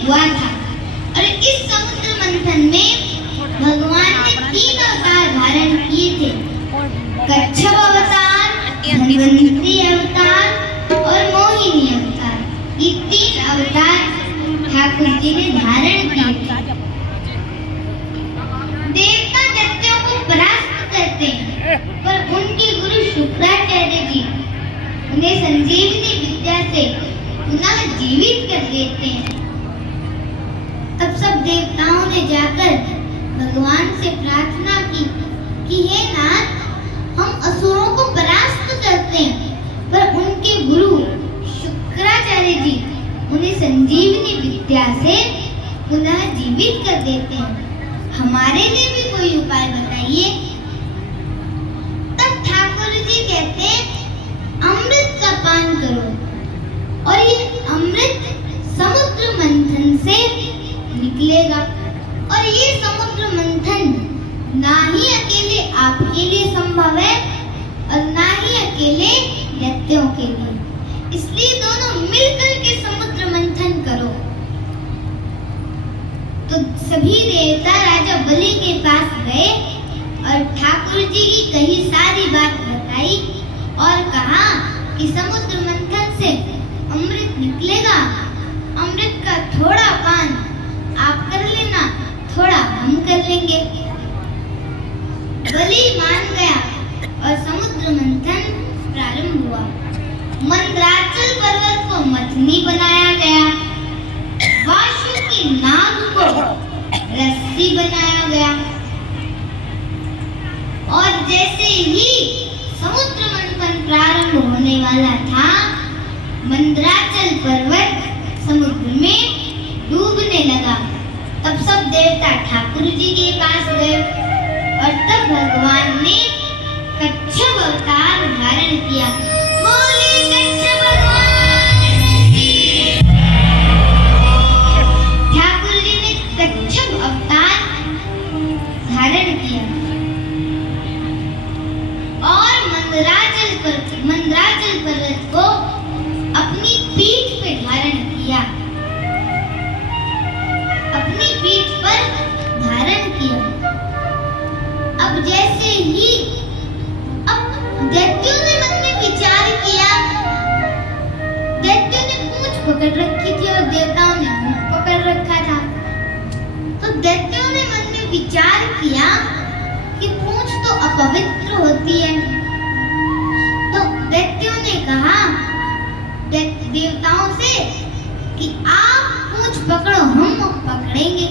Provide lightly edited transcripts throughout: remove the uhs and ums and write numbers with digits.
हुआ था। और इस समुद्र मंथन में भगवान ने 3 अवतार धारण किए थे, कच्छप अवतार, धन्वंतरी अवतार और मोहिनी अवतार। ये 3 अवतार ठाकुर जी ने धारण किए थे। देवता दैत्यों को परास्त करते हैं, पर उनके गुरु शुक्राचार्य जी उन्हें संजीवनी विद्या से पुनः जीवित कर देते हैं। तब सब देवताओं ने जाकर भगवान से प्रार्थना की कि हे नाथ, हम असुरों को परास्त करते हैं, पर उनके गुरु शुक्राचार्य जी उन्हें संजीवनी विद्या से पुनः जीवित कर देते हैं। हमारे लिए भी कोई उपाय बताइए। तब ठाकुर जी कहते हैं, अमृत का पान करो और ये अमृत समुद्र मंथन से निकलेगा। और ये समुद्र मंथन ना ही अकेले आपके लिए संभव है और ना ही अकेले दैत्यों के लिए, इसलिए दोनों मिलकर के समुद्र मंथन करो। तो सभी देवता राजा बलि के पास गए और ठाकुर जी की कही सारी बात बताई और कहा कि समुद्र मंथन से अमृत निकलेगा। अमृत का थोड़ा पान आप कर लेना, थोड़ा हम कर लेंगे। बलि मान गया और समुद्र मंथन प्रारंभ हुआ। मंदराचल पर्वत को मथनी बनाया गया, वासुकी नाग को रस्सी बनाया गया। और जैसे ही समुद्र मंथन प्रारंभ होने वाला था, मंदराचल पर्वत समुद्र में डूबने लगा। तब सब देवता ठाकुर जी के पास गए और तब भगवान ने कच्छप अवतार धारण किया। बोले कच्छप भगवान की। ठाकुर जी ने कच्छप अवतार धारण किया और मंदराचल पर्वत को अपनी पीठ पे धारण किया, अपनी पीठ पर धारण किया। अब जैसे ही दैत्यों ने मन में विचार किया, दैत्यों ने पूंछ पकड़ रखी थी और देवताओं ने मुख पकड़ रखा था। तो दैत्यों ने मन में विचार किया कि पूंछ तो अपवित्र होती है। तो दैत्यों ने कहा देवताओं से कि आप पूंछ पकड़ो, हम मुख पकड़ेंगे।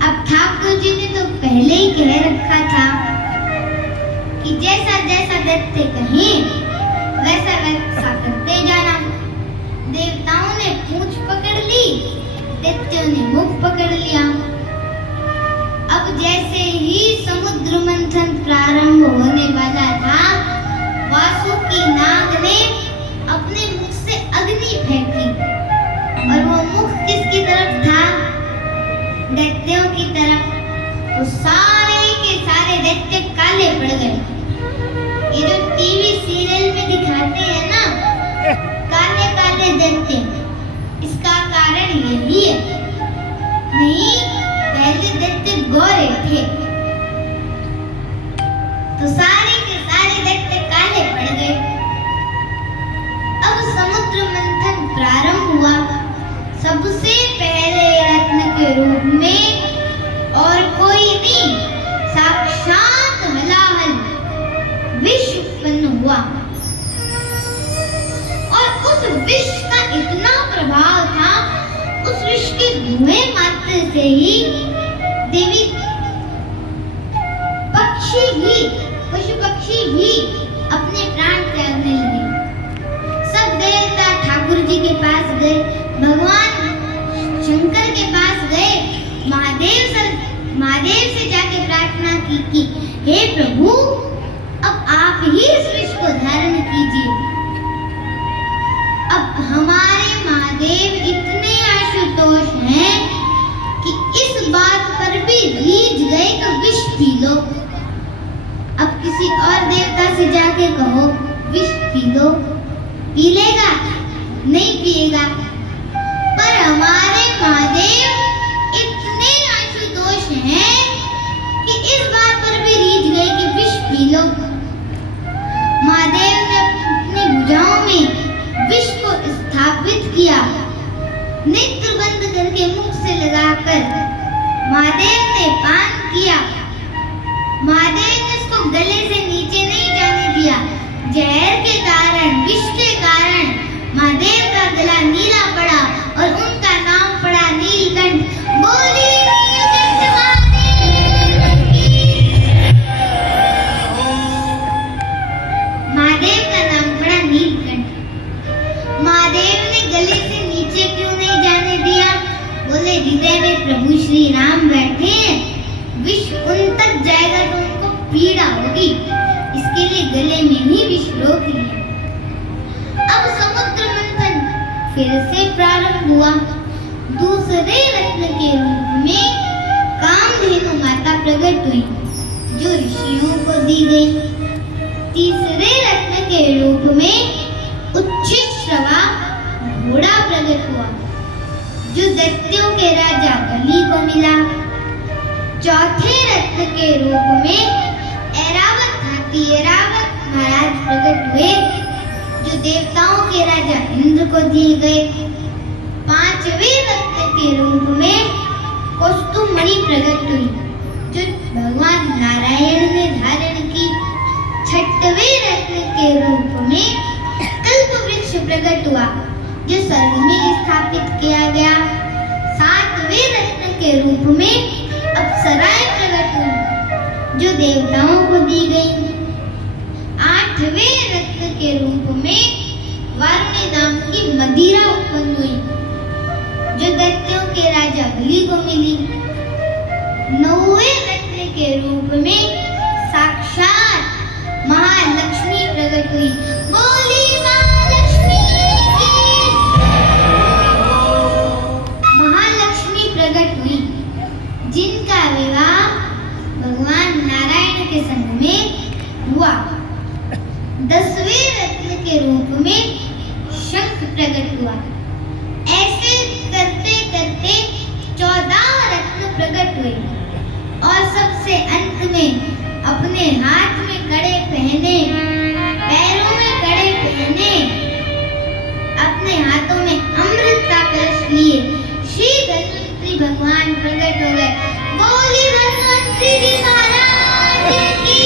अब ठाकुर जी ने तो पहले ही कह रखा था कि जैसा जैसा दैत्य कहें वैसा वैसा करते जाना। देवताओं ने पूंछ पकड़ ली, दैत्यों ने मुख पकड़ लिया। अब जैसे ही समुद्र मंथन प्रारंभ होने वाला था, वासुकी नाग ने अपने मुख से अग्नि फेंकी और वो मुख किसकी तरफ था? दैत्यों की तरफ। तो सारे के सारे दैत्य काले पड़ गए। ये जो टीवी सीरियल में दिखाते हैं ना, काले काले दैत्य, इसका कारण यही है। नहीं, पहले दैत्य गोरे थे। तो सारे के सारे दैत्य काले पड़ गए। अब समुद्र मंथन प्रारंभ हुआ। सबसे पहले रत्न के रूप में और कोई नहीं, साक्षात हलाहल विष उत्पन्न हुआ। और उस विष का इतना प्रभाव था, उस विष के धुएं मात्र से ही देवी पशु पक्षी भी अपने प्राण त्यागने लगे। सब देवता ठाकुर जी के पास गए, भगवान शंकर के पास गए, महादेव से जाके प्रार्थना की कि हे प्रभु, अब आप ही इस विष को धारण कीजिए। अब हमारे महादेव इतने आशुतोष हैं कि इस बात पर भी रीझ गए कि विष पी लो। अब किसी और देवता से जाके कहो विष पी लो, पी लेगा? नहीं पिएगा। पर हमारे महादेव करके मुख से लगाकर महादेव ने पान किया। महादेव ने उसको गले से नीचे नहीं जाने दिया। जहर के कारण, विष के कारण महादेव का गला नीला पड़ा और उनका नाम पड़ा नीलकंठ। बोली नीलकंठ महादेव की। महादेव का नाम पड़ा नीलकंठ। महादेव ने गले से नीचे क्यों नहीं जाने दिया? बोले हृदय में प्रभु श्री राम बैठे हैं, विष उन तक जाएगा तो उनको पीड़ा होगी, इसके लिए गले में ही विष रोक लिया। अब समुद्र मंथन फिर से प्रारंभ हुआ। दूसरे रत्न के रूप में कामधेनु माता प्रकट हुई जो ऋषियों को दी गई। तीसरे रत्न के रूप में उच्छिश्रवा घोड़ा प्रकट हुआ जो दैत्यों के राजा बलि को मिला। चौथे रत्न के रूप में ऐरावत हाथी ऐरावत महाराज प्रकट हुए जो देवताओं के राजा इंद्र को दिए गए। पांचवें रत्न के रूप में कौस्तुभमणि प्रकट हुई जो भगवान नारायण ने धारण की। छठवें रत्न के रूप में कल्प वृक्ष प्रकट हुआ जो स्वर्ग में स्थापित किया गया। सातवें रत्न के रूप में अप्सराएं प्रकट हुई जो देवताओं को दी गई। आठवें रत्न के रूप में वारुणी नाम की मदिरा उत्पन्न हुई जो दैत्यों के राजा बलि को मिली। नौवें रत्न के रूप में साक्षात महालक्ष्मी प्रकट हुई। बोली महालक्ष्मी की। महालक्ष्मी प्रकट हुई जिनका विवाह भगवान नारायण के संग में हुआ। 10वें रत्न के रूप में शंख प्रकट हुआ। ऐसे करते करते 14 रत्न प्रकट हुए और सबसे अंत में अपने हाथ में कड़े पहने, पैरों में कड़े पहने, अपने हाथों में अमृत का कलश लिए श्री धन्वंतरी भगवान प्रकट हो गए। बोली धन्वंतरी जी महाराज की।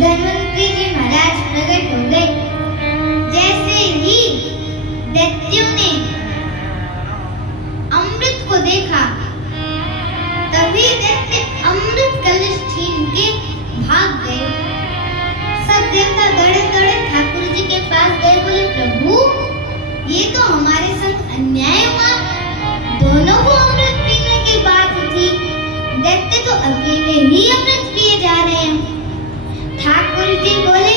धन्वंतरी जी महाराज प्रकट हो गए। जैसे ही दैत्यों ने अमृत को देखा तभी दैत्य अमृत कलश छीन के भाग गए। सब देवता दौड़े दौड़े ठाकुर जी के पास गए। बोले प्रभु ये तो हमारे संग अन्याय हुआ, दोनों को अमृत पीने की बात थी, दैत्य तो अकेले ही अमृत पिए जा रहे हैं। ठाकुर जी बोले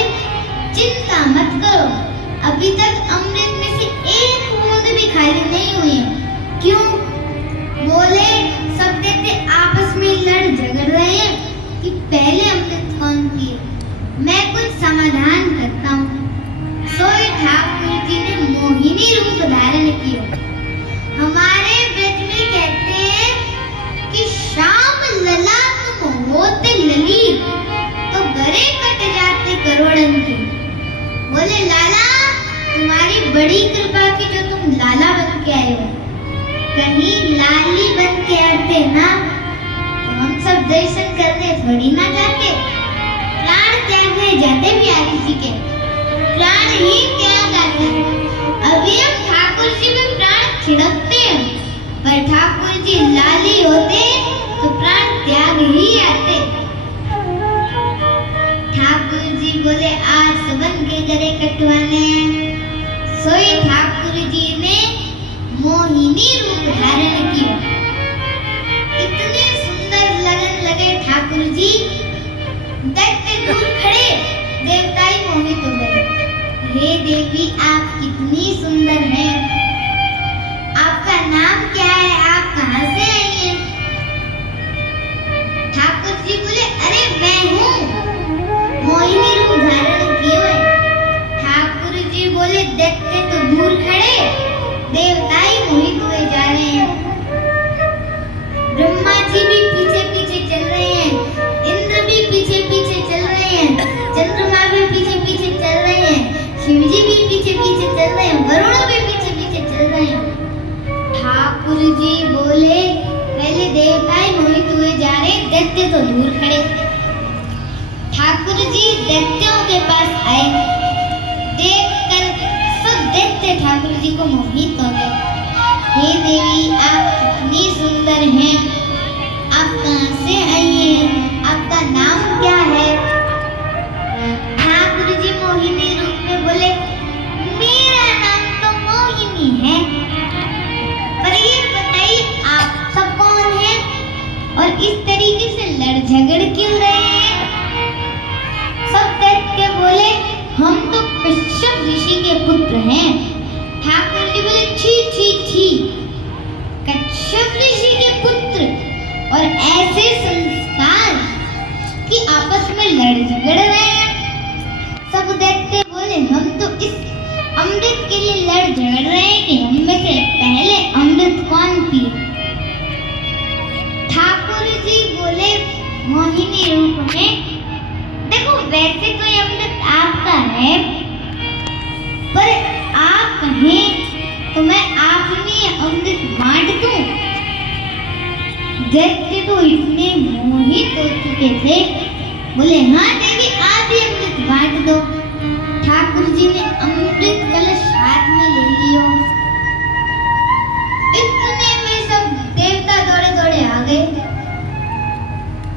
चिंता मत करो, अभी तक अमृत में से एक बूंद भी खाली नहीं हुई। क्यों? बोले सब दैत्य आपस में लड़ झगड़ रहे हैं कि पहले अमृत कौन पिए। मैं कुछ समाधान करता हूँ। सोई ठाकुर जी ने मोहिनी रूप धारण किया। हमारे ब्रज में कहते हैं कि श्याम लला तुम होते लली तो गरे कट जाते करोड़न के। बोले लाला तुम्हारी बड़ी कृपा की जो तुम लाला बन के आए हो। कहीं लाली बन के आते ना तो हम सब दर्शन करने थोड़ी ना जाते, प्राण त्यागने जाते प्यारी जी के, प्राण ही त्याग आते। अभी हम ठाकुर जी में प्राण छिड़कते हैं, पर ठाकुर जी लाली होते तो प्राण त्याग ही आते। ठाकुर जी बोले आज सबन के गले कटवाने। सोई ठाकुर जी ने मोहिनी रूप धारण किया। इतने सुंदर लगन लगे ठाकुर जी, दैत्य दूर खड़े देवताई मोहित हो गए। हे देवी आप कितनी सुंदर हैं, आपका नाम क्या है, आप कहाँ से आई हैं? ठाकुर जी बोले अरे मैं हूँ मोहिनी रूप धारण किए हुए। ठाकुर जी बोले दैत्य तो दूर खड़े, देवताई मोहित हुए जा रहे हैं। ब्रह्मा जी भी पीछे पीछे चल रहे हैं, इंद्र भी पीछे पीछे चल रहे हैं, चंद्रमा भी पीछे पीछे चल रहे हैं, शिव जी भी पीछे पीछे चल रहे हैं, वरुण भी पीछे तो दूर खड़े। ठाकुर जी दैत्यों के पास आए। देखकर सब दैत्य ठाकुर जी को मोहित हो गए। हे देवी, आप कितनी सुंदर हैं, आप कहाँ से आई हैं, आपका नाम क्या है? ठाकुर जी मोहिनी रूप में बोले, मेरा नाम तो मोहिनी है, पर ये बताइए आप सब कौन हैं और इस तरीके से लड़ झगड़ क्यों रहे हैं? सब दैत्य बोले, हम तो कश्यप ऋषि के पुत्र हैं। ठाकुर जी बोले, छी छी छी, कश्यप ऋषि के पुत्र और ऐसे संस्कार कि आपस में लड़ झगड़ रहे हैं। सब दैत्य बोले, हम तो इस अमृत के लिए लड़ झगड़ रहे हैं कि हम में से पहले अमृत कौन पिए। ठाकुर जी बोले मोहिनी रूप में, देखो वैसे तो ये अमृत आपका है, पर आप कहें तो मैं आप में ये अमृत बांट दूं। दैत्य तो इतने मोहित हो चुके थे, बोले हाँ देवी, आप ही अमृत बांट दो। ठाकुर जी ने अमृत कलश हाथ में ले लिया। इतने में सब देवता दौड़े दौड़े आ गए।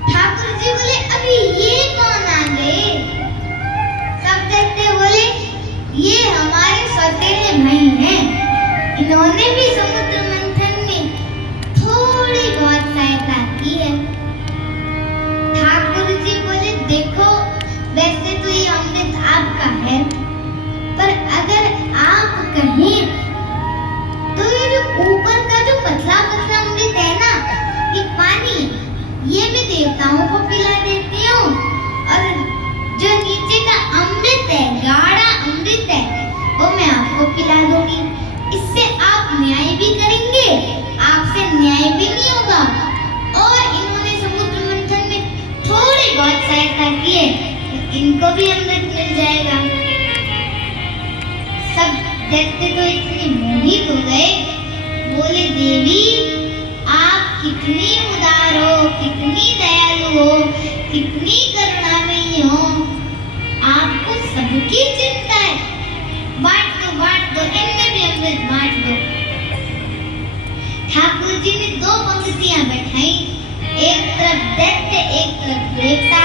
ठाकुर जी बोले, अभी ये कौन आ गए? सब दैत्य बोले, ये हमारे सौतेले भाई हैं, इन्होंने भी समुद्र मंथन में थोड़ी बहुत सहायता की है। ठाकुर जी बोले, देखो वैसे तो ये अमृत आपका है, पर अगर आप कहें तो ये जो ऊपर का जो पतला पतला अमृत है ना, ये पानी, ये मैं देवताओं को पिला देती हूँ, और जो नीचे का अमृत है, गाढ़ा अमृत है, वो मैं आपको पिला दूंगी। इससे आप न्याय भी करेंगे, आपसे न्याय भी नहीं होगा, और इन्होंने समुद्र मंथन में थोड़ी बहुत सहायता की है, तो इनको भी अमृत मिल जाएगा। सब दैत्य तो इतने मोहित हो गए, बोले देवी, आप कितनी उदार हो, कितनी दयालु हो, कितनी करुणामयी हो, आपको सबकी चिंता है, बांट दो, इनमें भी अमृत बांट दो। ठाकुर जी ने दो पंक्तियां बैठाई, एक तरफ दैत्य, एक तरफ देवता।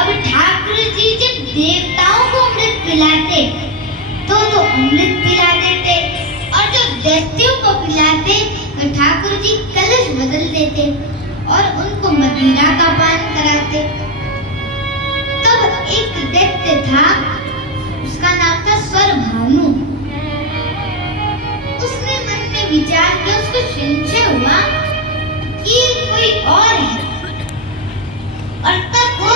अब ठाकुर जी जब देवताओं को अमृत पिलाते तो अमृत पिला देते, और जो दैत्यों को पिलाते तो ठाकुर जी कलश बदल देते और उनको मदिरा का पान कराते। तब एक दैत्य था, उसका नाम था स्वरभानु। उसने मन में विचार किया, उसको संशय हुआ कि कोई और है, और तब वो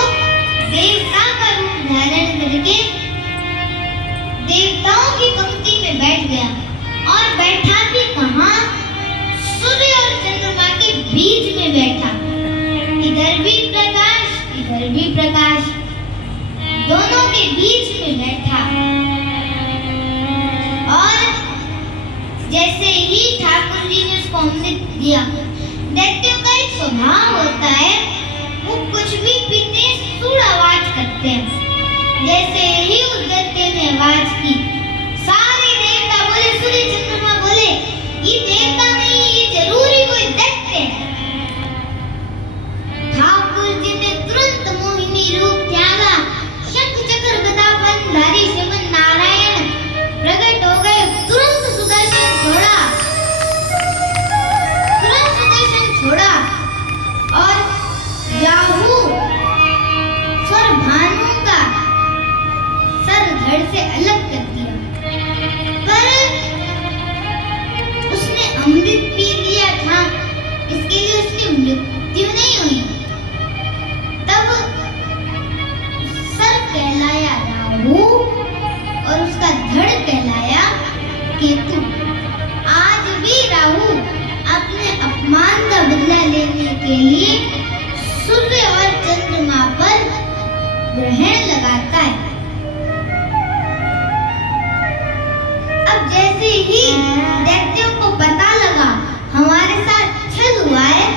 देवता का रूप धारण करके देवताओं की पंक्ति में बैठ गया, और बैठा भी कहाँ, सूर्य और चंद्रमा के बीच में बैठा। इधर भी प्रकाश, इधर भी प्रकाश, दोनों के बीच में बैठा। और जैसे ही ठाकुर जी ने उसको अमृत दिया, दैत्यों का एक स्वभाव होता है, वो कुछ भी पीते सुर आवाज करते हैं। जैसे ही उस दैत्य ने आवाज की, सारे देवता बोले, सूर्य चंद्रमा बोले, ये देवता नहीं, ये जरूर ही कोई दैत्य है। ठाकुर जी ने तुरंत मोहिनी रूप त्यागा, शंख चक्र गदा धारी श्रीमन नारायण प्रकट हो गए। तुरंत सुदर्शन छोड़ा और राहु स्वरभानु का सर धड़ से अलग कर दिया, पर उसने अमृत पी लिया था, इसके लिए उसकी मृत्यु नहीं हुई। तब सर कहलाया राहु और उसका धड़ कहलाया केतु। आज भी राहु अपने अपमान का बदला लेने के लिए सूर्य और चंद्रमा पर ग्रहण लगाता है। अब जैसे ही